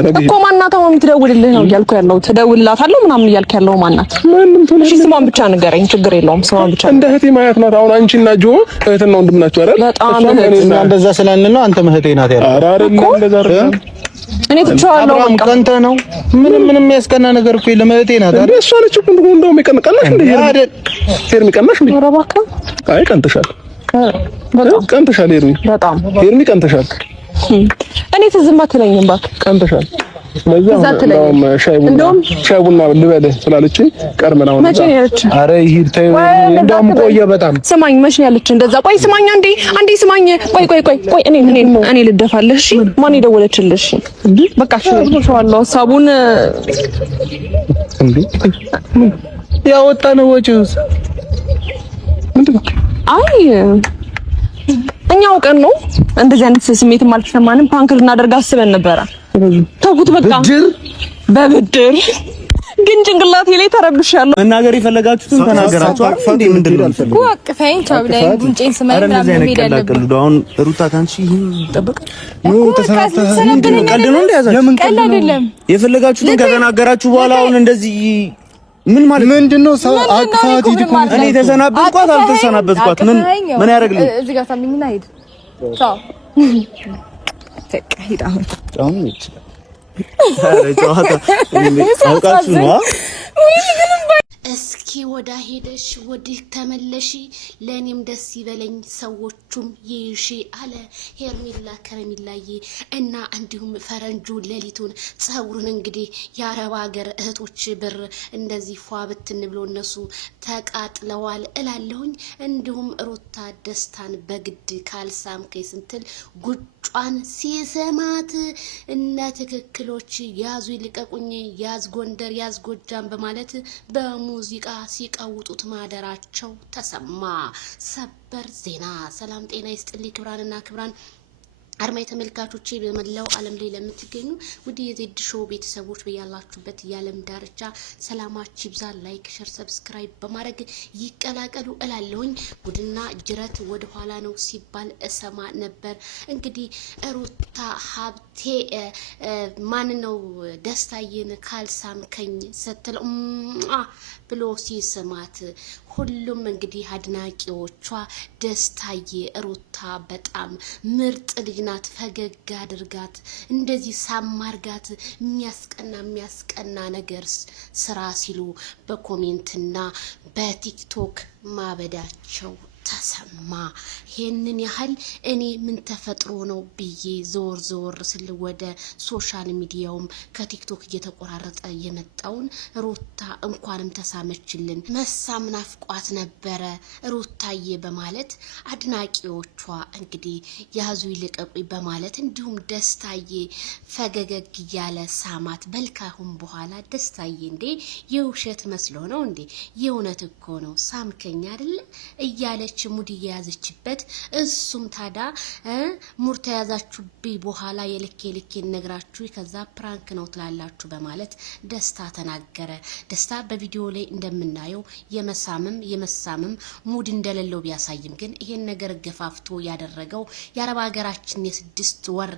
ነገ እኮ ማናት አሁን የምትደውልልህ ነው እያልኩ ያለው ትደውልላታለሁ ምናምን እያልክ ያለው ማናት? ማንም ተነሽ። እሺ ስሟን ብቻ ንገረኝ፣ ችግር የለውም ስሟን ብቻ። እንደ እህቴ ማያት ናት። አሁን አንቺና ጆ እህትና ወንድም ናችሁ አይደል? በጣም እኛ እንደዛ ስላልን ነው አንተ እህቴ ናት ያለው። ኧረ አይደለም እንደዛ አይደለም። እኔ ትቻለሁ። ቀንተ ነው ምንም የሚያስቀና ነገር እኮ የለም። እህቴ ናት አይደል? እሷ ነች እኮ እንደውም ይቀንቀናሽ እንደ አይደል? ሄርሚ ቀናሽ እንዴ? ኧረ እባክህ። አይ ቀንተሻል፣ በጣም ቀንተሻል ሄርሚ፣ በጣም ሄርሚ ቀንተሻል። እኔ ትዝም አትለኝም እባክህ። ቀንተሻል። ሻይ ቡና ልበልህ ስላለችኝ ቀርመን አሁን መቼ ነው ያለችኝ? ኧረ ይሄድ ተይው። እንደውም ቆየ በጣም ስማኝ፣ መቼ ነው ያለችኝ? እንደዛ ቆይ ስማኝ፣ አንዴ ስማኝ። ቆይ እኔ ልደፋለህ። እሺ ማን የደወለችልሽ? በቃ እሺ ነው ሀሳቡን እንዴ ያወጣ ነው ወጪውስ ምንድነው? አይ እኛ አውቀን ነው እንደዚህ አይነት ስሜትም አልተሰማንም። ፓንክ ልናደርግ አስበን ነበረ። ተውኩት በቃ በብድር ግን ጭንቅላቴ ላይ ተረብሻለሁ። መናገር የፈለጋችሁትን ተናገራችሁ። እንዴ ምንድነው ወቅፈኝ ተብለኝ ጉንጬን ስማኝ ምናምን ሄድ ያለብኝ አሁን ሩታ ካንቺ ይጠበቅ ነው ተሰናብተህ ቀልድ ነው እንደያዛችሁ ለምን ቀልድ አይደለም። የፈለጋችሁትን ከተናገራችሁ በኋላ አሁን እንደዚህ ምን ማለት ምንድነው? ሰው አቅፋት ይድኩ እኔ ተሰናበትኳት አልተሰናበትኳት ምን ያደርግልኝ? እዚህ ጋር ሳሚኝና ሄድ ቻው ተቀሂዳ አሁን ይችላል ጨዋታ አውቃችሁ ነው። እስኪ ወዳ ሄደሽ ወዲህ ተመለሺ ለኔም ደስ ይበለኝ ሰዎቹም ይይሺ አለ ሄርሜላ ከረሚላዬ እና እንዲሁም ፈረንጁ ሌሊቱን ጸጉሩን እንግዲህ የአረብ ሀገር እህቶች ብር እንደዚህ ፏ ብትን ብሎ እነሱ ተቃጥለዋል እላለሁኝ። እንዲሁም ሩታ ደስታን በግድ ካልሳምከኝ ስንትል ጉጯን ሲሰማት እነ ትክክሎች ያዙ ይልቀቁኝ፣ ያዝ ጎንደር፣ ያዝ ጎጃም በማለት በሙዚቃ ሲቀውጡት ማደራቸው ተሰማ። ሰበር ዜና። ሰላም ጤና ይስጥልኝ ክብራንና ክብራን አርማይ ተመልካቾቼ በመላው ዓለም ላይ ለምትገኙ ውድ የዜድ ሾው ቤተሰቦች በያላችሁበት የዓለም ዳርቻ ሰላማችሁ ይብዛ። ላይክ፣ ሼር፣ ሰብስክራይብ በማድረግ ይቀላቀሉ እላለሁኝ። ጉድና ጅረት ወደ ኋላ ነው ሲባል እሰማ ነበር። እንግዲህ ሩታ ሀብቴ ማን ነው ደስታዬን ካልሳምከኝ ስትል ብሎ ሲስማት ሁሉም እንግዲህ አድናቂዎቿ ደስታዬ ሩታ በጣም ምርጥ ልጅ ናት፣ ፈገግ አድርጋት፣ እንደዚህ ሳማርጋት፣ የሚያስቀና ነገር ስራ ሲሉ በኮሜንትና በቲክቶክ ማበዳቸው ተሰማ። ይሄንን ያህል እኔ ምን ተፈጥሮ ነው ብዬ ዞር ስል ወደ ሶሻል ሚዲያውም ከቲክቶክ እየተቆራረጠ የመጣውን ሩታ እንኳንም ተሳመችልን መሳም ናፍቋት ነበረ ሩታዬ በማለት አድናቂዎቿ እንግዲህ ያዙ ይልቀቁኝ በማለት እንዲሁም ደስታዬ ፈገገግ እያለ ሳማት። በልካሁን በኋላ ደስታዬ እንዴ የውሸት መስሎ ነው እንዴ? የእውነት እኮ ነው ሳምከኝ አይደል እያለ ሙድ የያዘችበት እሱም ታዳ ሙድ ተያዛችሁብኝ በኋላ የልኬ ነግራችሁ ከዛ ፕራንክ ነው ትላላችሁ በማለት ደስታ ተናገረ። ደስታ በቪዲዮ ላይ እንደምናየው የመሳምም ሙድ እንደሌለው ቢያሳይም ግን ይሄን ነገር ገፋፍቶ ያደረገው የአረብ ሀገራችን የ6 ወር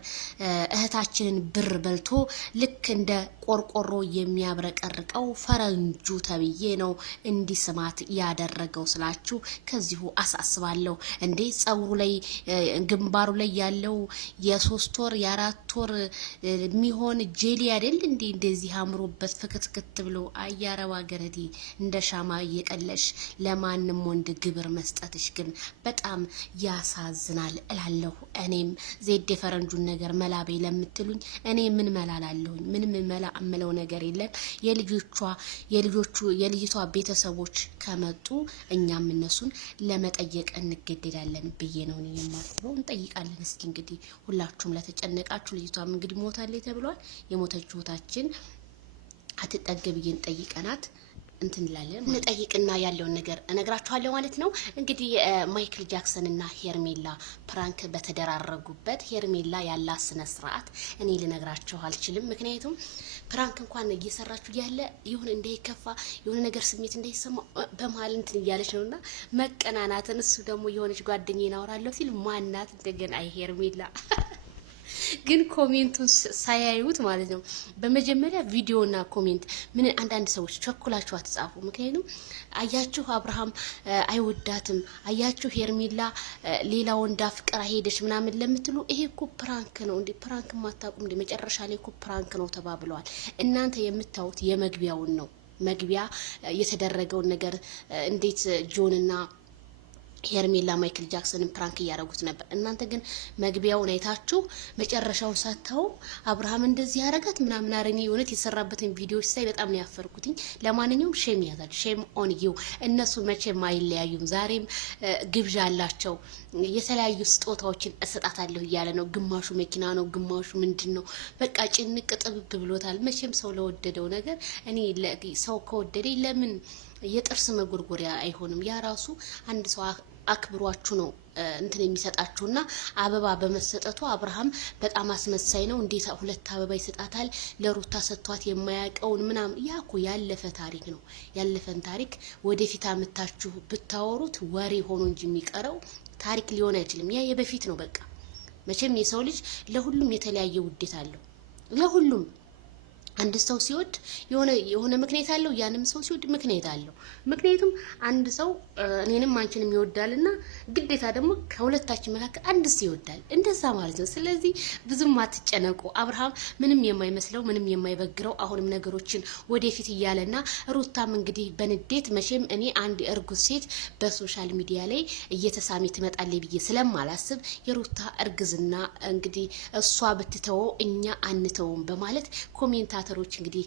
እህታችንን ብር በልቶ ልክ እንደ ቆርቆሮ የሚያብረቀርቀው ፈረንጁ ተብዬ ነው እንዲስማት ያደረገው ስላችሁ ከዚሁ አሳስባለሁ። እንዴ ጸጉሩ ላይ ግንባሩ ላይ ያለው የ3 ወር የ4 ወር የሚሆን ጄሊ አይደል እንዴ እንደዚህ አምሮበት ፍክትክት ብሎ አያረባ ገረዲ እንደ ሻማ እየቀለሽ ለማንም ወንድ ግብር መስጠትሽ ግን በጣም ያሳዝናል እላለሁ። እኔም ዜድ የፈረንጁን ነገር መላቤ ለምትሉኝ እኔ ምን መላላለሁኝ? ምንም መላ አምለው ነገር የለም። የልጅቷ ቤተሰቦች ከመጡ እኛም እነሱን ለመጠየቅ እንገደዳለን ብዬ ነው የማስበው። እንጠይቃለን። እስኪ እንግዲህ ሁላችሁም ለተጨነቃችሁ ልጅቷም እንግዲህ ሞታለች ተብሏል። የሞተችው እህታችን አትጠገብዬን ጠይቀናት እንትንላለን እንጠይቅና ያለውን ነገር እነግራችኋለሁ ማለት ነው። እንግዲህ ማይክል ጃክሰን እና ሄርሜላ ፕራንክ በተደራረጉበት ሄርሜላ ያላ ስነ ስርዓት እኔ ልነግራችሁ አልችልም። ምክንያቱም ፕራንክ እንኳን እየሰራችሁ ያለ ይሁን እንዳይከፋ የሆነ ነገር ስሜት እንዳይሰማ በመሀል እንትን እያለች ነውና መቀናናትን እሱ ደግሞ የሆነች ጓደኛዬን አወራለሁ ሲል ማናት እንደገና አይ ሄርሜላ ግን ኮሜንቱን ሳያዩት ማለት ነው። በመጀመሪያ ቪዲዮና ኮሜንት ምን አንዳንድ ሰዎች ቸኩላችሁ አትጻፉ። ምክንያቱም አያችሁ አብርሃም አይወዳትም፣ አያችሁ ሄርሜላ ሌላ ወንድ አፍቅራ ሄደች ምናምን ለምትሉ ይሄ እኮ ፕራንክ ነው እንዴ? ፕራንክ ማታቁም እንዴ? መጨረሻ ላይ እኮ ፕራንክ ነው ተባብለዋል። እናንተ የምታዩት የመግቢያውን ነው። መግቢያ የተደረገውን ነገር እንዴት ጆንና ሄርሜላ ማይክል ጃክሰንን ፕራንክ እያደረጉት ነበር። እናንተ ግን መግቢያውን አይታችሁ መጨረሻውን ሳታው አብርሃም እንደዚህ ያረጋት ምናምን አረኒ የሆነት የሰራበትን ቪዲዮዎች ሳይ በጣም ነው ያፈርኩትኝ። ለማንኛውም ሼም ያዛችሁ፣ ሼም ኦን ዩ። እነሱ መቼም አይለያዩም። ዛሬም ግብዣ አላቸው። የተለያዩ ስጦታዎችን እሰጣታለሁ እያለ ነው። ግማሹ መኪና ነው፣ ግማሹ ምንድን ነው። በቃ ጭንቅ ጥብብ ብሎታል። መቼም ሰው ለወደደው ነገር እኔ ሰው ከወደደ ለምን የጥርስ መጎርጎሪያ አይሆንም? ያ ራሱ አንድ ሰው አክብሯችሁ ነው እንትን የሚሰጣችሁና አበባ በመሰጠቱ አብርሃም በጣም አስመሳይ ነው። እንዴት 2 አበባ ይሰጣታል? ለሩታ ሰጥቷት የማያውቀውን ምናምን። ያኮ ያለፈ ታሪክ ነው። ያለፈን ታሪክ ወደፊት አመታችሁ ብታወሩት ወሬ ሆኖ እንጂ የሚቀረው ታሪክ ሊሆን አይችልም። ያ የበፊት ነው። በቃ መቼም የሰው ልጅ ለሁሉም የተለያየ ውዴታ አለው። ለሁሉም አንድ ሰው ሲወድ የሆነ ምክንያት አለው። ያንም ሰው ሲወድ ምክንያት አለው። ምክንያቱም አንድ ሰው እኔንም አንቺንም ይወዳልና ግዴታ ደግሞ ከሁለታችን መካከል አንድ ሰው ይወዳል። እንደዛ ማለት ነው። ስለዚህ ብዙም አትጨነቁ። አብርሃም ምንም የማይመስለው ምንም የማይበግረው አሁንም ነገሮችን ወደፊት እያለና ሩታም እንግዲህ በንዴት መቼም እኔ አንድ እርጉዝ ሴት በሶሻል ሚዲያ ላይ እየተሳሚ ትመጣለች ብዬ ስለማላስብ የሩታ እርግዝና እንግዲህ እሷ ብትተወው እኛ አንተውም በማለት ኮሜንታ ተሮች እንግዲህ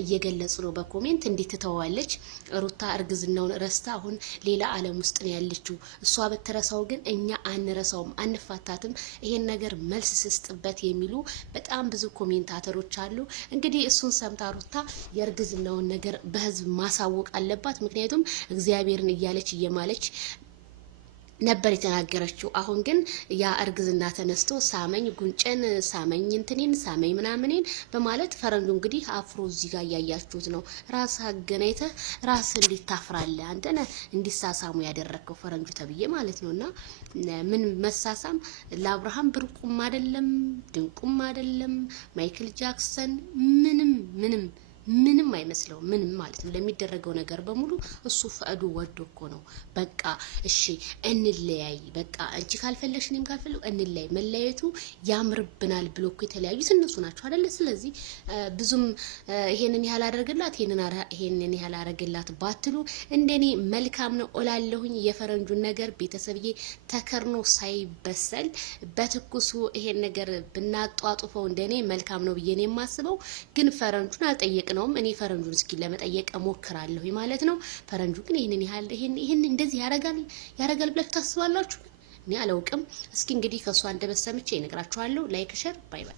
እየገለጹ ነው። በኮሜንት እንዴት ትተዋለች ሩታ እርግዝናውን ረስታ አሁን ሌላ ዓለም ውስጥ ነው ያለችው። እሷ በተረሳው ግን እኛ አንረሳውም፣ አንፋታትም። ይሄን ነገር መልስ ስስጥበት የሚሉ በጣም ብዙ ኮሜንታተሮች አሉ። እንግዲህ እሱን ሰምታ ሩታ የእርግዝናውን ነገር በህዝብ ማሳወቅ አለባት። ምክንያቱም እግዚአብሔርን እያለች እየማለች ነበር የተናገረችው። አሁን ግን ያ እርግዝና ተነስቶ ሳመኝ ጉንጨን፣ ሳመኝ እንትኔን፣ ሳመኝ ምናምኔን በማለት ፈረንጁ እንግዲህ አፍሮ እዚህ ጋር እያያችሁት ነው። ራስ አገናኝተህ ራስ እንዴት ታፍራለህ? አንተ ነህ እንዲሳሳሙ ያደረከው ፈረንጁ ተብዬ ማለት ነውና ምን መሳሳም ለአብርሃም ብርቁም አይደለም ድንቁም አይደለም። ማይክል ጃክሰን ምንም አይመስለው ምንም ማለት ነው። ለሚደረገው ነገር በሙሉ እሱ ፈቅዶ ወዶ እኮ ነው። በቃ እሺ እንለያይ፣ በቃ አንቺ ካልፈለግሽ እኔም ካልፈለግኩ እንለያይ፣ መለያየቱ ያምርብናል ብሎ እኮ የተለያዩት እነሱ ናቸው አይደለ? ስለዚህ ብዙም ይሄንን ያህል አደረገላት ይሄንን ያህል አደረገላት ባትሉ እንደኔ መልካም ነው እላለሁኝ። የፈረንጁን ነገር ቤተሰብዬ ተከርኖ ሳይበሰል በትኩሱ ይሄን ነገር ብናጧጡፈው እንደኔ መልካም ነው ብዬ ነው የማስበው። ግን ፈረንጁን አልጠየቅነውም። እኔ ፈረንጁን እስኪ ለመጠየቅ ሞክራለሁ ማለት ነው። ፈረንጁ ግን ይሄን እንደዚህ ያረጋል ብላችሁ ታስባላችሁ? እኔ አላውቅም። እስኪ እንግዲህ ከሷ እንደበሰምቼ እነግራችኋለሁ። ላይክ ሼር ባይ ባይ።